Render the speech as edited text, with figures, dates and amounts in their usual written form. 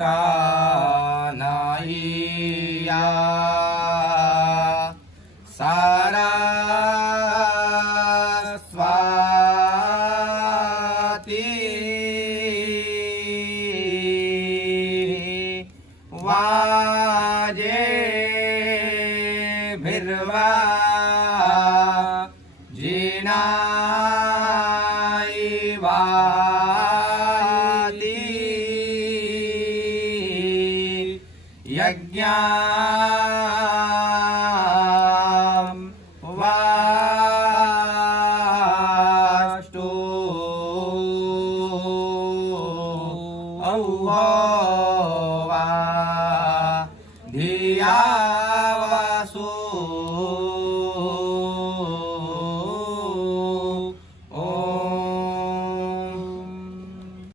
का नाही या सारा स्वाती वाजे भिरवा जिनाई वादी यज्ञाम वास्तु अल्लाह